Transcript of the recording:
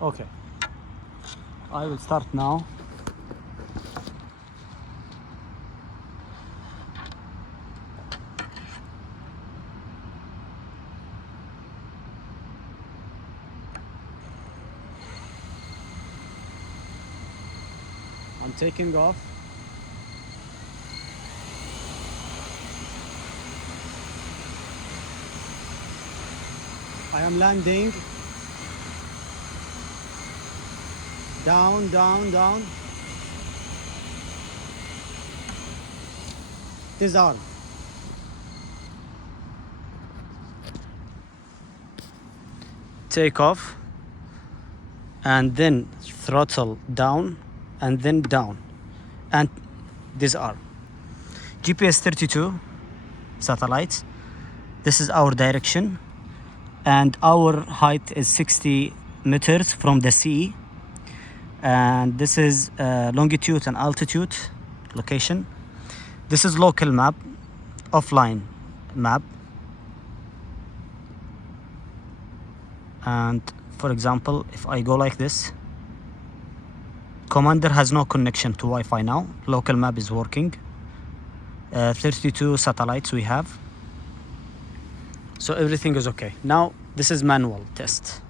Okay, I will start now. I'm taking off. I am landing. Down, down, down. Disarm. Take off. And then throttle down. And then down. And disarm. GPS 32 satellites. This is our direction. And our height is 60 meters from the sea. And this is longitude and altitude location. This is local map, offline map. And for example, if I go like this, Commander has no connection to Wi-Fi now. Local map is working. 32 satellites we have. So everything is okay. Now this is manual test.